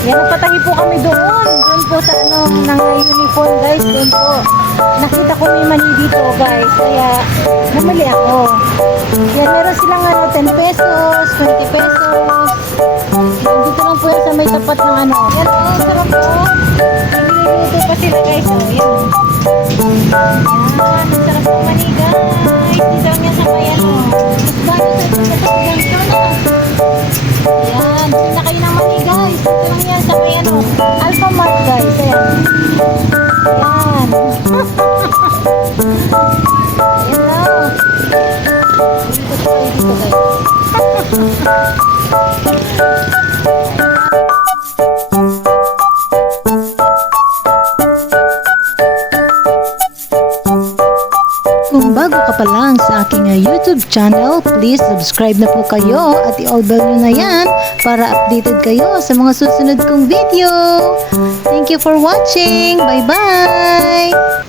Yan, napatahi po kami doon. Doon po sa ano, ng uniform guys. Doon po. Nakita ko may mani dito guys. Kaya, namali ako. Yan, meron silang ano, 10 pesos, 20 pesos. Yan, dito lang po yan sa may tapat ng ano. Yan, oh, sarap po. Niluluto pa sila guys. Oh, yan. Yan, ang sarap po mani guys. Dito lang yan sa may ano. Bago sa ito sa ganito na. Ayan, bili na kayo ng mani guys. Ito lang yan sa may ano, Alpha Mart guys. Ayan. Ayan. Ayan lang. Dito po kayo dito guys. Kung bago ka pa lang sa aking YouTube channel, please subscribe na po kayo at i-all bell nyo na yan para updated kayo sa mga susunod kong video. Thank you for watching. Bye-bye!